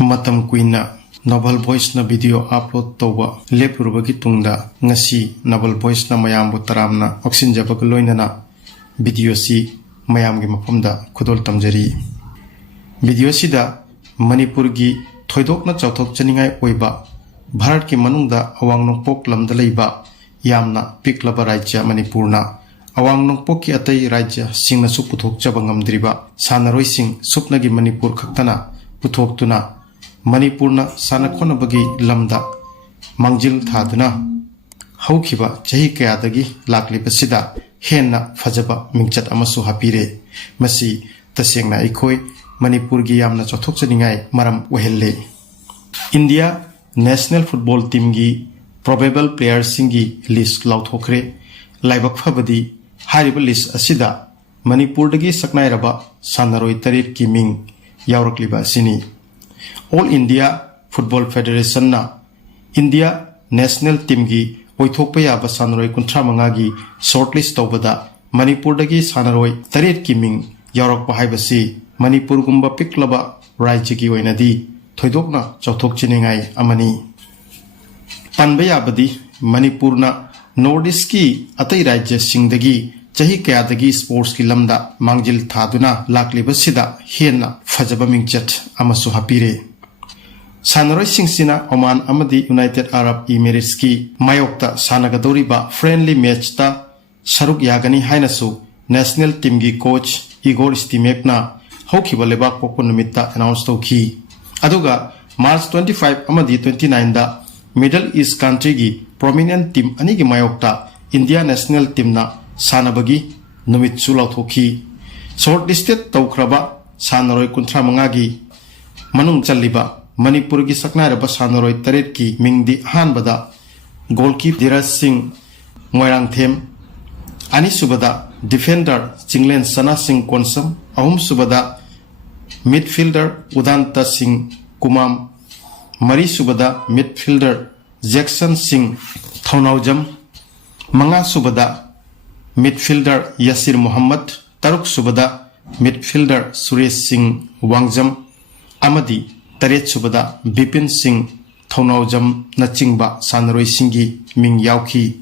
matam kuina novel voice na video upload toba lepurubagi tungda ngasi novel voice na mayam bu taramna oxin jabak loinana video si mayam gi mafamda khudol tamjari video sida Manipur Gi thoidok na chauthok chaningai oiba Bharat ki manungda awang nongpok lamda leiba yamna piklaba rajya Manipur na awang nongpok ki atai rajya singna su puthok chaba ngamdriba Sannaroi sing supnagi Manipur khaktana puthok tuna Manipur na sanakhona bagi lamda mangjil thaduna haukiba chahi kayadagi lakliba sida henna fajaba mingchat amasu hapire masi tasengna ikoi Manipur Gi yamna chothok chaningai maram wehelle India National Football Team gi Probable Players singi list lauthokre laibak phabadi hariba list asida Manipur dagi Saknairaba Sannaroi tarit ki ming Yaurakhre sini All India Football Federation na India National Team gi oithokpa yaba Sannaroi kunthra mangagi shortlist tawbada Manipur dagi Sannaroi tarit ki ming Yaurakhpa haibasi Manipur gumba piklaba rajya gi oinadi thoidokna chauthok chiningai amani panba yabadi Manipur na Northeast ki atai rajya singdagi chahi kayadagi sports ki lamda mangjil thaduna lakliba sida henna fajaba mingchat amasu hapire Sannaroi singsina Oman amadi United Arab Emirates ki mayokta sanagadoriba friendly match ta saruk yagani hainasu national team gi coach Igor Stimekna hokiba lebak pokon numitta announce tawki aduga March 25 amadi 29 da Middle East country gi prominent team ani gi mayokta India national team na sanabagi numit su lauthoki shortlisted tawkraba Sannaroi kunthra mangagi manung challiba Manipur gi Saknairaba Sannaroi tarit ki mingdi hanbada goalkeeper Dhiraj Singh Moirangthem ani subada defender Chinglen Sana Singh Konsam ahum subada midfielder Udanta Singh Kumam mari subada midfielder Jackson Singh Thaunaujam manga subada midfielder Yasir Muhammad taruk subada midfielder Suresh Singh Wangjam amadi taret subada Bipin Singh Thaunaujam nachingba Sannaroi singi ming yauki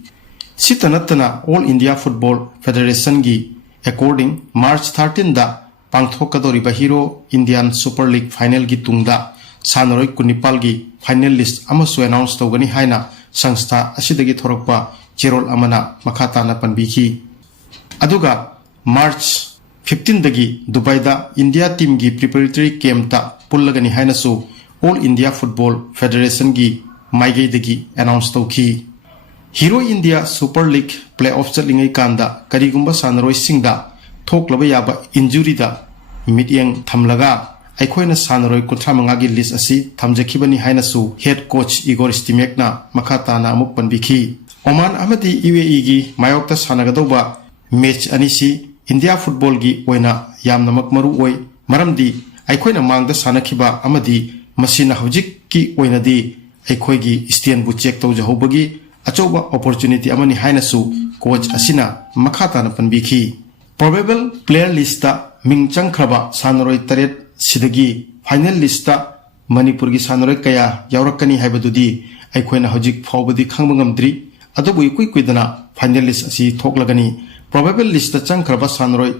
sitanatana All India Football Federation gi according March 13 da pangthokadoriba Hero Indian Super League final gi tungda Sannaroi kunipal gi final list amasu announce tawgani haina sangstha asidagi thorokpa cherol amana makhatana panbiki aduga March 15 dagi Dubai da India team gi preparatory camp ta pullagani haina su All India Football Federation gi maigei dagi announce tawki Hero India Super League playoff chatlingai kanda karigumba Sannaroi singda thoklaba yaba injury da mityeng thamlaga aikoina Sannaroi kunthra mangagi list asi thamjakhibani haina su head coach Igor Stimekna makhatana amuk panbiki Oman amadi UAE gi mayokta sanagadoba match anisi India football gi oina yamnamak maru oi maramdi aikoina mangda sanakhiba amadi masina hojik ki oina di aikoi gi stand bu check tawjahobagi achoba opportunity amani haina su coach asina makhatana panbiki Probable player list ta mingchang khraba Sannaroi taret sidagi final list ta Manipur gi Sannaroi kaya yaurakani haibadudi aikoina hojik phawbadi khangba ngamdri adobu ikui kuidana final list asi thoklagani Probable list ta changkhraba Sannaroi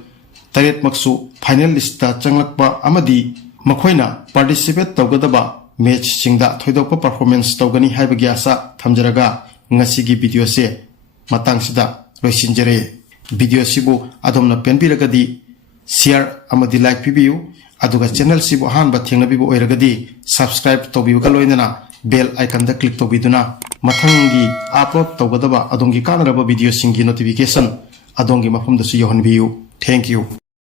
taret maksu final list ta changlakpa amadi makhoina participate tawgadaba match singda thoidokpa performance tawgani haibagi asa thamjaraga ngasigi video se matang sida loisinjare video sibu adomna penbiragadi share amadi like pibiu aduga channel sibu hanba thengnabibu oiragadi subscribe tobiu galoinana bell icon da click tobiduna mathangi upload tawgadaba adongi kanaraba video singi notification adongi mafamda su yohanbiu thank you